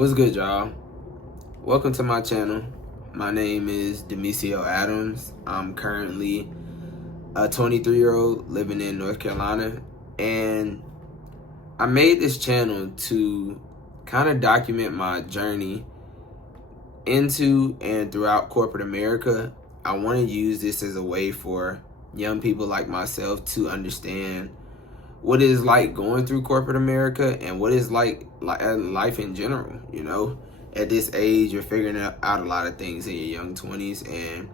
What's good, y'all? Welcome to my channel. My name is Demisio Adams. I'm currently a 23-year-old living in North Carolina, and I made this channel to kind of document my journey into and throughout corporate America. I want to use this as a way for young people like myself to understand what it is like going through corporate America and what it's like life in general. At this age, you're figuring out a lot of things in your young 20s, and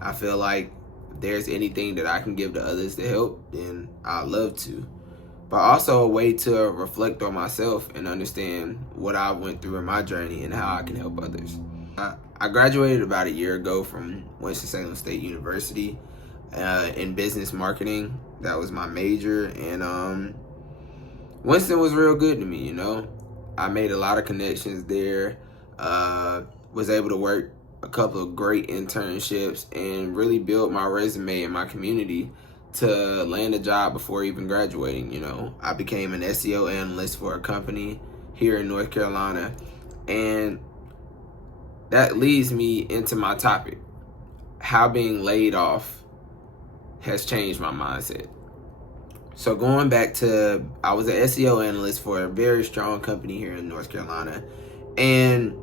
I feel like if there's anything that I can give to others to help, then I'd love to. But also a way to reflect on myself and understand what I went through in my journey and how I can help others. I graduated about a year ago from Winston-Salem State University in business marketing. That was my major, and Winston was real good to me. I made a lot of connections there, was able to work a couple of great internships and really build my resume and my community to land a job before even graduating. I became an SEO analyst for a company here in North Carolina, and that leads me into my topic, how being laid off has changed my mindset. So going back to, I was an SEO analyst for a very strong company here in North Carolina, and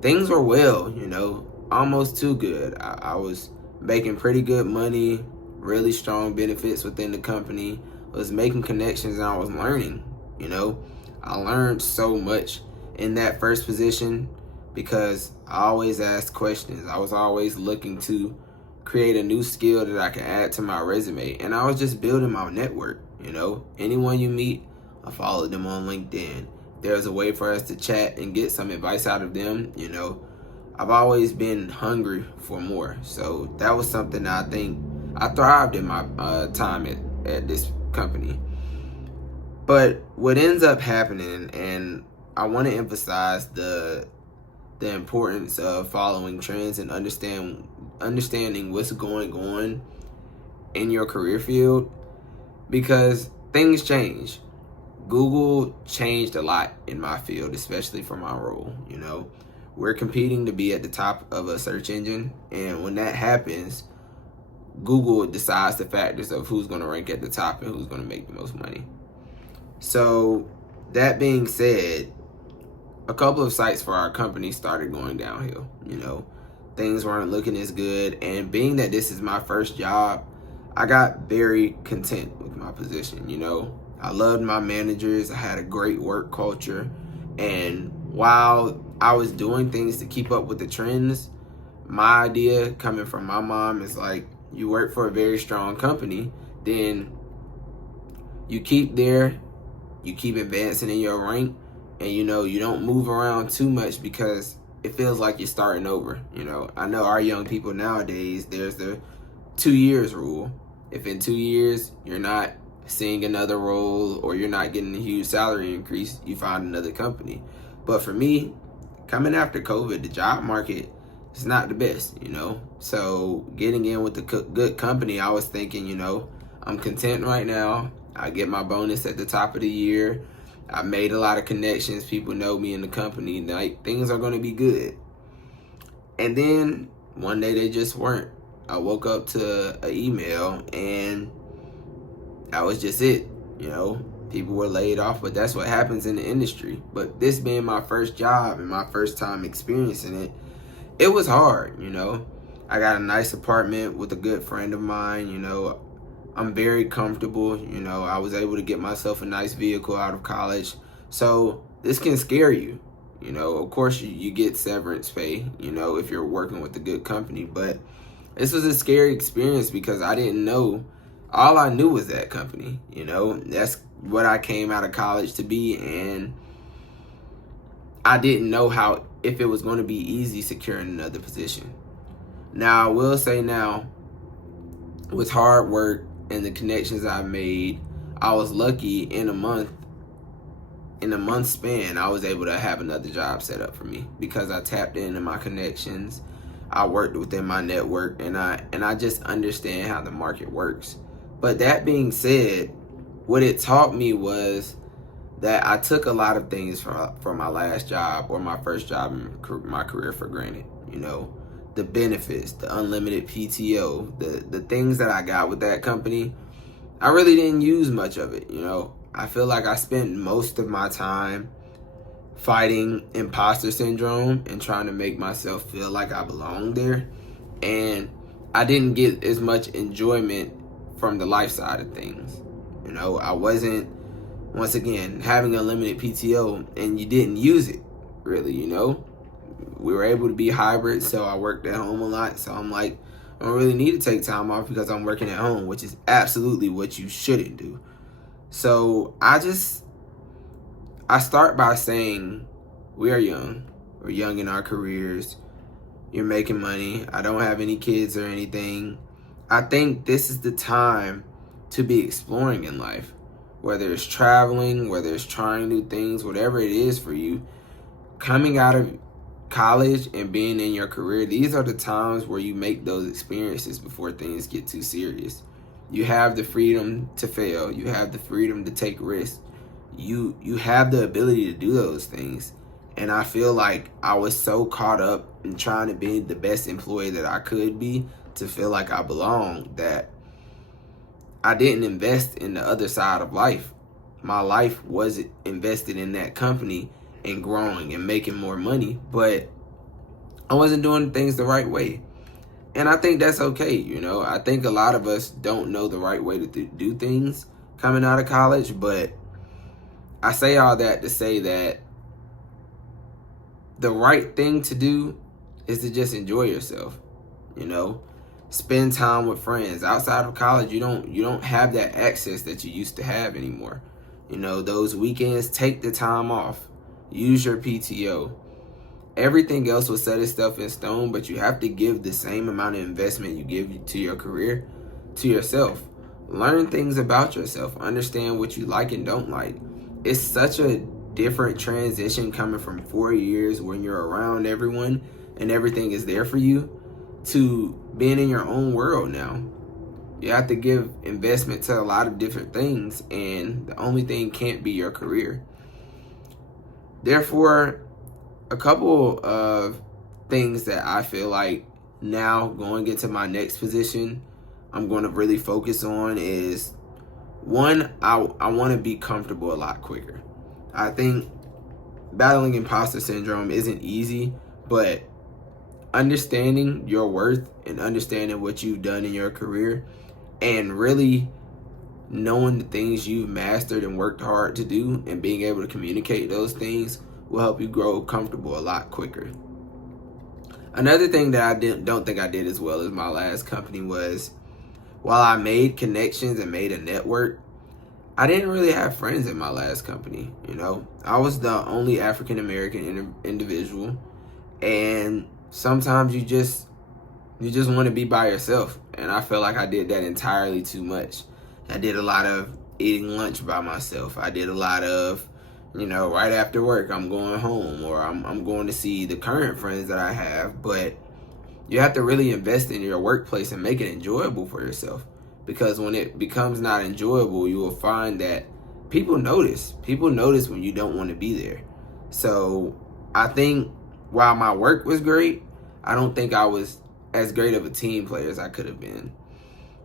things were well, almost too good. I was making pretty good money, really strong benefits within the company. I was making connections, and I was learning. I learned so much in that first position because I always asked questions. I was always looking to create a new skill that I can add to my resume, and I was just building my network. Anyone you meet, I followed them on LinkedIn. There's a way for us to chat and get some advice out of them. I've always been hungry for more, so that was something that I think I thrived in my time at this company. But what ends up happening, and I want to emphasize the importance of following trends and understanding what's going on in your career field, because things change. Google changed a lot in my field, especially for my role. We're competing to be at the top of a search engine, and when that happens, Google decides the factors of who's going to rank at the top and who's going to make the most money. So that being said, a couple of sites for our company started going downhill. Things weren't looking as good, and being that this is my first job, I got very content with my position. I loved my managers. I had a great work culture, and while I was doing things to keep up with the trends, my idea coming from my mom is like, you work for a very strong company, then you keep there, you keep advancing in your rank, and you don't move around too much because it feels like you're starting over. I know our young people nowadays, there's the 2 years rule. If in 2 years you're not seeing another role or you're not getting a huge salary increase, you find another company. But for me, coming after COVID, the job market is not the best, So getting in with the good company, I was thinking, I'm content right now. I get my bonus at the top of the year. I made a lot of connections. People know me in the company. Like, things are going to be good. And then one day they just weren't. I woke up to an email, and that was just it. People were laid off, but that's what happens in the industry. But this being my first job and my first time experiencing it, it was hard. I got a nice apartment with a good friend of mine. I'm very comfortable. I was able to get myself a nice vehicle out of college. So this can scare you. Of course you get severance pay, if you're working with a good company. But this was a scary experience because I didn't know. All I knew was that company. That's what I came out of college to be. And I didn't know if it was going to be easy securing another position. Now, I will say now, with hard work and the connections I made, I was lucky in a month span, I was able to have another job set up for me because I tapped into my connections. I worked within my network, and I just understand how the market works. But that being said, what it taught me was that I took a lot of things from my last job or my first job in my career for granted. You know, the benefits, the unlimited PTO, the things that I got with that company, I really didn't use much of it. You know, I feel like I spent most of my time fighting imposter syndrome and trying to make myself feel like I belong there. And I didn't get as much enjoyment from the life side of things. You know, I wasn't, once again, having unlimited PTO and you didn't use it really, you know. We were able to be hybrid, so I worked at home a lot. So I'm like, I don't really need to take time off because I'm working at home, which is absolutely what you shouldn't do. So I start by saying, we are young. We're young in our careers. You're making money. I don't have any kids or anything. I think this is the time to be exploring in life. Whether it's traveling, whether it's trying new things, whatever it is for you, coming out of college and being in your career, these are the times where you make those experiences before things get too serious. You have the freedom to fail. You have the freedom to take risks. You have the ability to do those things. And I feel like I was so caught up in trying to be the best employee that I could be to feel like I belong that I didn't invest in the other side of life. My life was invested in that company and growing and making more money, but I wasn't doing things the right way. And I think that's okay, you know. I think a lot of us don't know the right way to do things coming out of college, but I say all that to say that the right thing to do is to just enjoy yourself, you know. Spend time with friends. Outside of college, you don't have that access that you used to have anymore. You know, those weekends, take the time off. Use your PTO. Everything else will set itself in stone, but you have to give the same amount of investment you give to your career to yourself. Learn things about yourself. Understand what you like and don't like. It's such a different transition coming from 4 years when you're around everyone and everything is there for you to being in your own world now. You have to give investment to a lot of different things, and the only thing can't be your career. Therefore, a couple of things that I feel like now going into my next position, I'm going to really focus on is, one, I want to be comfortable a lot quicker. I think battling imposter syndrome isn't easy, but understanding your worth and understanding what you've done in your career and really knowing the things you've mastered and worked hard to do and being able to communicate those things will help you grow comfortable a lot quicker. Another thing that I don't think I did as well as my last company was, while I made connections and made a network, I didn't really have friends in my last company. You know, I was the only African American individual, and sometimes you just want to be by yourself. And I feel like I did that entirely too much. I did a lot of eating lunch by myself. I did a lot of, you know, right after work, I'm going home, or I'm going to see the current friends that I have. But you have to really invest in your workplace and make it enjoyable for yourself. Because when it becomes not enjoyable, you will find that people notice. People notice when you don't want to be there. So I think while my work was great, I don't think I was as great of a team player as I could have been.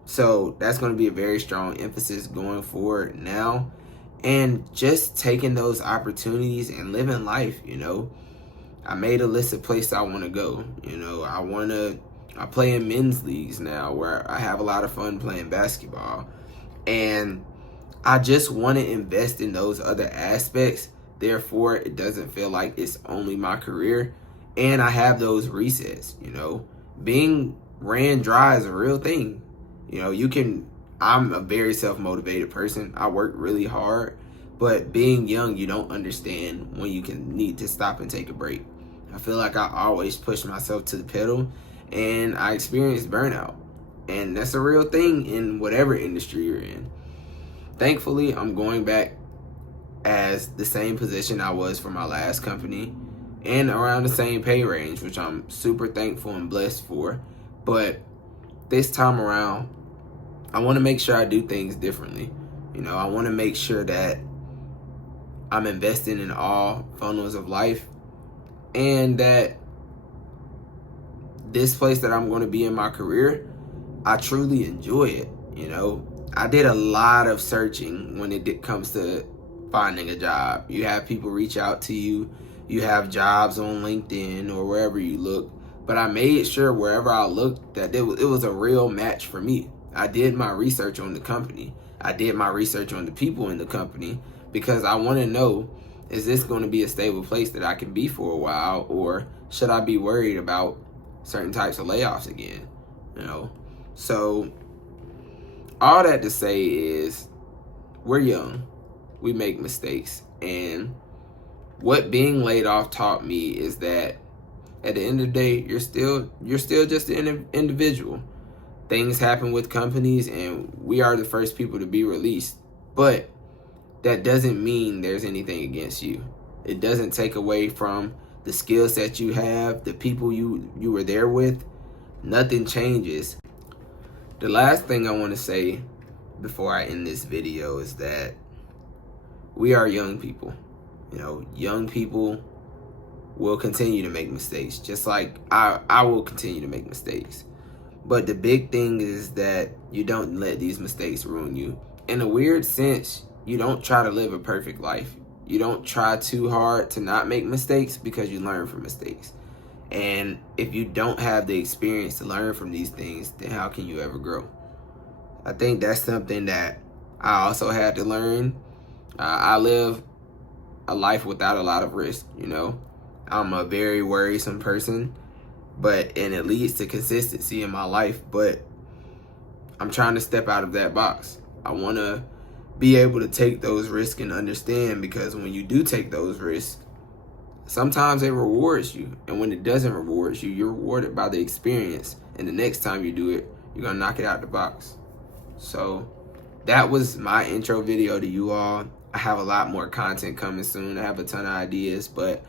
So that's going to be a very strong emphasis going forward now. And just taking those opportunities and living life, you know. I made a list of places I want to go. You know, I play in men's leagues now where I have a lot of fun playing basketball. And I just want to invest in those other aspects. Therefore, it doesn't feel like it's only my career. And I have those resets, you know. Being ran dry is a real thing. You know, I'm a very self-motivated person. I work really hard. But being young, you don't understand when you need to stop and take a break. I feel like I always push myself to the pedal, and I experienced burnout. And that's a real thing in whatever industry you're in. Thankfully, I'm going back as the same position I was for my last company and around the same pay range, which I'm super thankful and blessed for. But this time around, I want to make sure I do things differently. You know, I want to make sure that I'm investing in all funnels of life, and that this place that I'm going to be in my career, I truly enjoy it. You know, I did a lot of searching when it comes to finding a job. You have people reach out to you, you have jobs on LinkedIn or wherever you look, but I made sure wherever I looked that it was a real match for me. I did my research on the company. I did my research on the people in the company, because I want to know, is this going to be a stable place that I can be for a while, or should I be worried about certain types of layoffs again? You know, so all that to say is, we're young, we make mistakes, and what being laid off taught me is that at the end of the day, you're still just an individual. Things happen with companies, and we are the first people to be released, but that doesn't mean there's anything against you. It doesn't take away from the skill set you have, the people you were there with. Nothing changes. The last thing I want to say before I end this video is that we are young people. You know, young people will continue to make mistakes, just like I will continue to make mistakes. But the big thing is that you don't let these mistakes ruin you. In a weird sense, you don't try to live a perfect life. You don't try too hard to not make mistakes, because you learn from mistakes. And if you don't have the experience to learn from these things, then how can you ever grow? I think that's something that I also had to learn. I live a life without a lot of risk, you know. I'm a very worrisome person, and it leads to consistency in my life, but I'm trying to step out of that box. I want to be able to take those risks and understand, because when you do take those risks, sometimes it rewards you, and when it doesn't reward you, you're rewarded by the experience, and the next time you do it, you're gonna knock it out the box. So that was my intro video to you all. I have a lot more content coming soon. I have a ton of ideas, but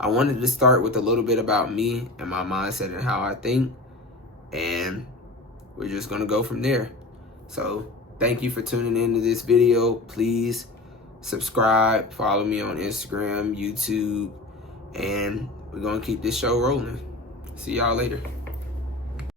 I wanted to start with a little bit about me and my mindset and how I think, and we're just gonna go from there. So thank you for tuning into this video. Please subscribe, follow me on Instagram, YouTube, and we're gonna keep this show rolling. See y'all later.